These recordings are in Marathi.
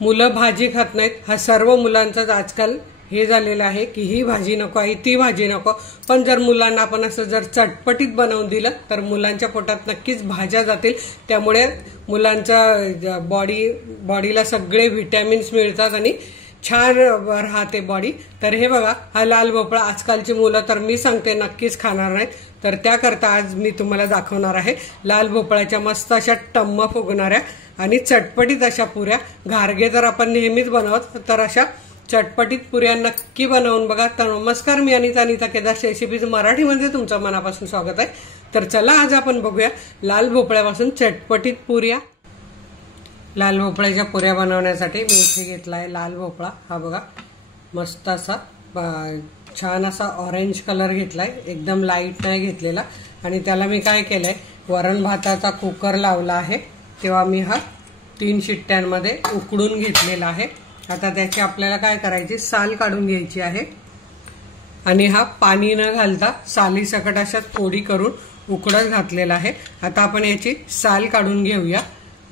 मुलं भाजी खात नाहीत, हा सर्व मुलांचाच आजकाल हे झालेलं आहे की ही भाजी नको आहे, ती भाजी नको। पण जर मुलांना आपण असं जर चटपटीत बनवून दिलं तर मुलांच्या पोटात नक्कीच भाज्या जातील, त्यामुळे मुलांच्या बॉडीला सगळे व्हिटॅमिन्स मिळतात आणि छान राहते बॉडी। तर हे बघा, हा लाल भोपळा आजकालची मुलं तर मी सांगते नक्कीच खाणार नाहीत, तर त्याकरता आज मी तुम्हाला दाखवणार आहे लाल भोपळ्याच्या मस्त अशा टम्म फुगणाऱ्या आणि चटपटीत अशा पुऱ्या। घारगे तर आपण नेहमीच बनवत, तर अशा चटपटीत पुऱ्या नक्की बनवून बघा। तर नमस्कार, मी अनिता केदार रेसिपीज मराठीमध्ये तुमचं मनापासून स्वागत आहे। तर चला आज आपण बघूया लाल भोपळ्यापासून चटपटीत पुऱ्या। लाल भोपळ्याच्या पुऱ्या बनवण्यासाठी मी इथे घेतलाय लाल भोपळा, हा बघा मस्त असा छान असा ऑरेंज कलर घेतलाय, एकदम लाईट नाही घेतलेला। आणि त्याला मी काय केलंय, वरण भाताचा कुकर लावला आहे तेव्हा मी हा 3 शिट्ट्यांमध्ये उकडून घेतलेला आहे। आता त्याची आपल्याला काय करायची, साल काढून घ्यायची आहे आणि हा पाणी न घालता साली सकट अशा फोडी करून उकडत घातलेला आहे। आता आपण याची साल काढून घेऊया,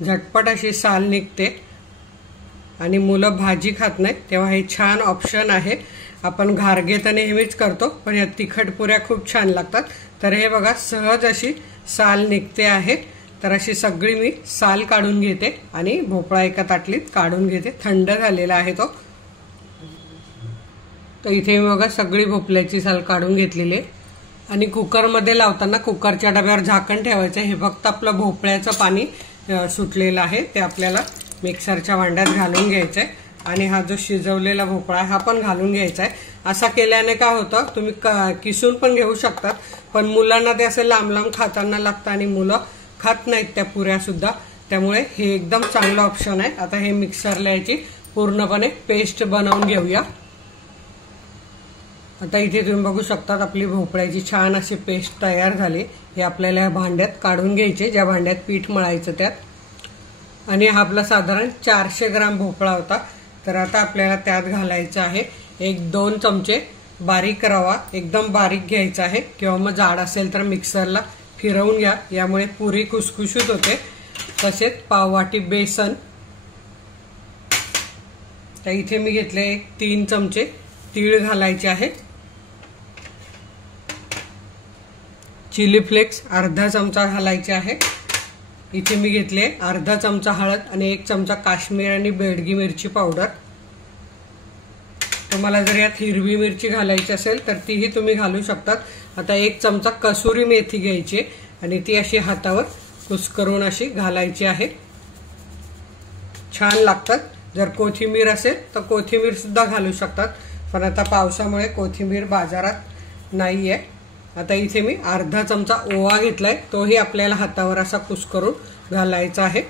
झटपट अशी साल निघते आणि मुलं भाजी खात नाहीत तेव्हा हे छान ऑप्शन आहे। आपण घारगे तर नेहमीच करतो, पण या तिखट पुऱ्या खूप छान लागतात। तर हे बघा सहज अशी साल निघते आहे, तर अशी सगळी मी साल काढून घेते आणि भोपळा एका ताटलीत काढून घेते, थंड झालेला आहे तो। तर इथे मी बघा सगळी भोपळ्याची साल काढून घेतलेली आहे आणि कुकरमध्ये लावताना कुकरच्या डब्यावर झाकण ठेवायचं। हे फक्त आपलं भोपळ्याचं पाणी सुटलेलं आहे ते आपल्याला मिक्सरच्या भांड्यात घालून घ्यायचंय आणि हा जो शिजवलेला भोपळा हा पण घालून घ्यायचा आहे। असा केल्याने काय होतं, तुम्ही किसून पण घेऊ शकतात, पण मुलांना ते असं लांब लांब खाताना लागतं आणि मुलं खात नाहीत त्या पुऱ्या सुद्धा, त्यामुळे हे एकदम चांगलं ऑप्शन आहे। आता हे मिक्सरला याची पूर्णपणे पेस्ट बनवून घेऊया। आता इथे तुम्ही बघू शकता आपली भोपळ्याची छान अशी पेस्ट तयार झाली। हे आपल्याला या भांड्यात काढून घ्यायचे, ज्या भांड्यात पीठ मळायचं त्यात। आणि हा आपला साधारण 400 ग्राम भोपळा होता, तर आता आपल्याला त्यात घालायचं आहे 1-2 चमचे बारीक रवा, एकदम बारीक घ्यायचा आहे, किंवा मग जाड असेल तर मिक्सरला फिरवून घ्या, यामुळे पुरी खुसखुशीत होते। तसेच पाववाटी बेसन, तर इथे मी घेतले 3 चमचे तीळ घालायचे आहे, चिली फ्लेक्स अर्धा चमचा घालायचे आहे, इथे मी घेतले अर्धा चमचा हळद आणि 1 चमचा काश्मीर आणि बेडगी मिरची पावडर। तुम्हाला जर यात हिरवी मिरची घालायची असेल तर तीही तुम्ही घालू शकतात। आता 1 चमचा कसुरी मेथी घ्यायची आणि ती अशी हातावर कुस्करून अशी घालायची आहे, छान लागतात। जर कोथिंबीर असेल तर कोथिंबीर सुद्धा घालू शकतात, पण आता पावसामुळे कोथिंबीर बाजारात नाहीये। आता इथे मी अर्धा चमचा ओवा घेतलाय, तोही आपल्याला हातावर असा कुस्करून घालायचा आहे।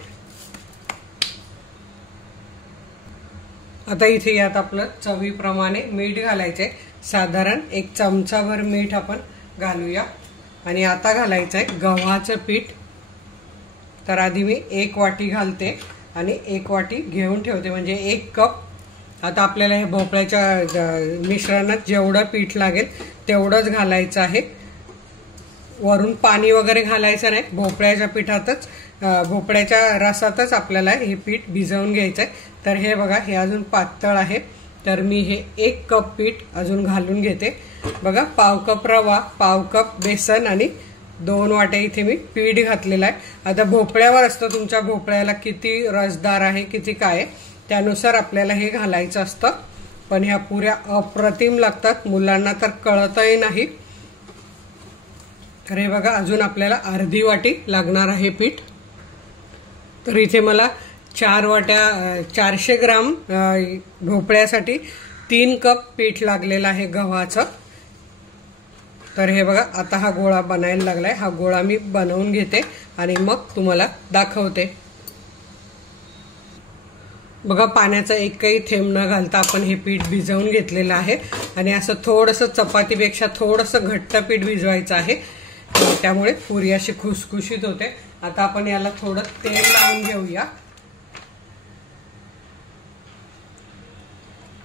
आता इथे यात आपलं चवीप्रमाणे मीठ घालायचंय, साधारण 1 चमचाभर मीठ आपण घालूया। आणि आता घालायचं आहे गव्हाचं पीठ, तर आधी मी 1 वाटी घालते आणि 1 वाटी घेऊन ठेवते, म्हणजे 1 कप। आता आपल्याला हे भोपळ्याच्या मिश्रणात जेवढं पीठ लागेल तेवढंच घालायचं आहे, वरून पाणी वगैरे घालायचं नाही। भोपळ्याच्या पिठातच, भोपळ्याच्या रसातच आपल्याला हे पीठ भिजवून घ्यायचं आहे। तर हे बघा, हे अजून पातळ आहे, तर मी हे 1 कप पीठ अजून घालून घेते। बघा, पाव कप रवा, पाव कप बेसन आणि 2 वाट्या इथे मी पीठ घातलेलं आहे। आता भोपळ्यावर असतं तुमच्या भोपळ्याला किती रसदार आहे किती काय, त्यानुसार आपल्याला हे घालायचं असतं। पण ह्या पुऱ्या अप्रतिम लागतात, मुलांना तर कळतही नाही। तर हे बघा, अजून आपल्याला अर्धी वाटी लागणार आहे पीठ। तर इथे मला 400 ग्राम भोपळ्यासाठी 3 कप पीठ लागलेलं आहे गव्हाचं। तर हे बघा, आता हा गोळा बनायला लागलाय, हा गोळा मी बनवून घेते आणि मग तुम्हाला दाखवते। बघा, पाण्याचा एकही थेंब न घालता आपण हे पीठ भिजवून घेतलेलं आहे आणि असं थोडंसं चपातीपेक्षा थोडंसं घट्ट पीठ भिजवायचं आहे, त्यामुळे पुरी अशी खुसखुशीत होते। आता आपण याला थोडं तेल लावून घेऊया,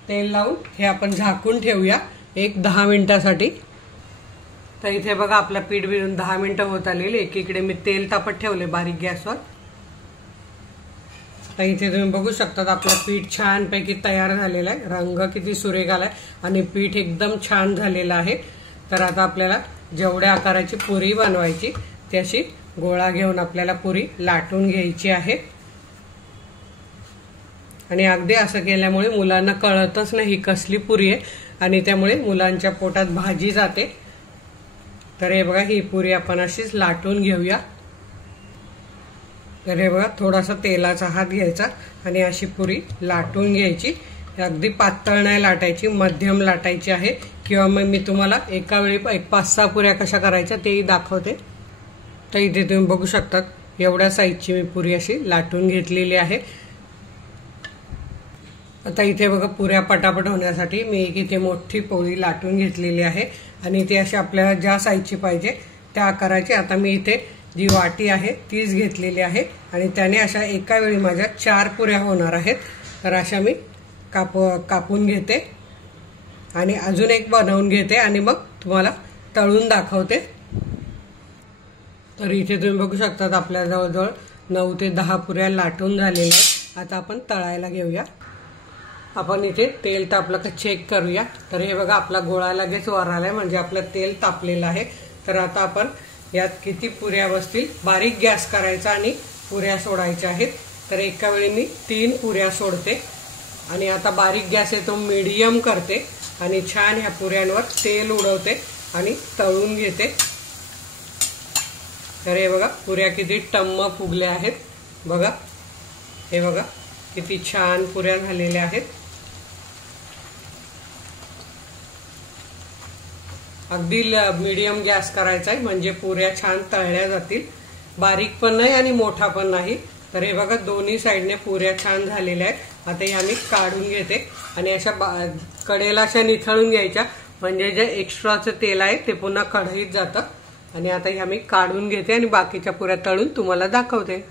तेल लावून हे आपण झाकून ठेवूया 10 मिनिटासाठी। तर इथे बघा, आपला पीठ भिजून 10 मिनिटं होत आलेली। एकीकडे मी तेल तापत ठेवले बारीक गॅसवर। तर इथे तुम्ही बघू शकता आपलं पीठ छानपैकी तयार झालेलं आहे। रंग किती सुरेख आलाय आणि पीठ एकदम छान झालेलं आहे। तर आता आपल्याला जेवढ्या आकाराची पुरी बनवायची त्याची गोळा घेऊन आपल्याला पुरी लाटून घ्यायची आहे। आणि अगदी असं केल्यामुळे मुलांना कळतच नाही कसली पुरी आहे आणि त्यामुळे मुलांच्या पोटात भाजी जाते। तर हे बघा ही पुरी आपण अशीच लाटून घेऊया। तर हे बघा थोडासा तेलाचा हात घ्यायचा आणि अशी पुरी लाटून घ्यायची। अगदी पातळ नाही लाटायची, मध्यम लाटायची आहे। किंवा मग मी तुम्हाला एका वेळी 5-6 पुऱ्या कशा करायच्या तेही दाखवते। तर इथे तुम्ही बघू शकतात एवढ्या साईजची मी पुरी अशी लाटून घेतलेली आहे। आता इथे बघा पुऱ्या पटापट होण्यासाठी मी एक इथे मोठी पोळी लाटून घेतलेली आहे आणि ती अशी आपल्याला ज्या साईजची पाहिजे त्या आकाराची आता मी इथे जी वाटी आहे तीच घेतलेली आहे आणि त्याने अशा एका वेळी माझ्या 4 पुऱ्या होणार आहेत। तर अशा मी कापून घेते आणि अजून एक बनवून घेते आणि मग तुम्हाला तळून दाखवते। तर इथे तुम्ही बघू शकता आपल्या जवळजवळ 9 ते 10 पुऱ्या लाटून झालेल्या आहेत। आता आपण तळायला घेऊया। आपण इथे तेल तापलं का चेक करूया। तर हे बघा आपला गोळा लगेच वर आलाय म्हणजे आपलं तेल तापलेलं आहे। तर आता आपण यात किती पुऱ्या बसतील बारीक गॅस करायचा आणि पुऱ्या सोडायच्या आहेत। तर एका वेळी मी 3 पुऱ्या सोडते आणि आता बारीक गॅस येतो मीडियम करते आणि छान ह्या पुऱ्यांवर तेल उडवते आणि तळून घेते। तर हे बघा पुऱ्या किती टम्म फुगल्या आहेत, बघा हे बघा किती छान पुऱ्या झालेल्या आहेत। अगदी मीडियम गॅस करायचा आहे म्हणजे पुऱ्या छान तळल्या जातील, बारीक पण नाही आणि मोठा पण नाही। तर हे बघा दोन्ही साइडने पुऱ्या छान झालेल्या आहेत। आता ह्या मी काढून घेते आणि अशा कडेला अशा निथळून घ्यायच्या म्हणजे जे एक्स्ट्राचं तेल आहे ते पुन्हा कढईत जातं। आणि आता ह्या मी काढून घेते आणि बाकीच्या पुऱ्या तळून तुम्हाला दाखवते।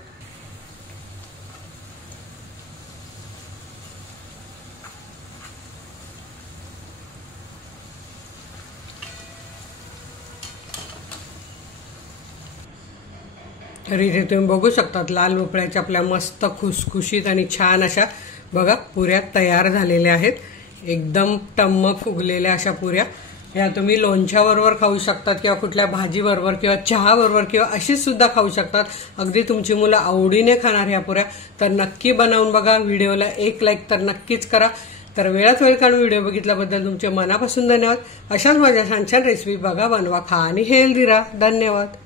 तर इथे तुम्ही बघू शकतात लाल भोपळ्याच्या आपल्या मस्त खुसखुशीत आणि छान अशा बघा पुऱ्या तयार झालेल्या आहेत। एकदम टम्म फुगलेल्या अशा पुऱ्या ह्या तुम्ही लोणच्या बरोबर खाऊ शकतात किंवा कुठल्या भाजी बरोबर किंवा चहा बरोबर किंवा अशीच सुद्धा खाऊ शकतात। अगदी तुमची मुलं आवडीने खाणार ह्या पुऱ्या। तर नक्की बनवून बघा। व्हिडिओला एक लाईक तर नक्कीच करा। तर वेळात वेळ काढून व्हिडिओ बघितल्याबद्दल तुमचे मनापासून धन्यवाद। अशाच माझ्या छान छान रेसिपी बघा, बनवा, खा आणि हेल्दी राहा। धन्यवाद।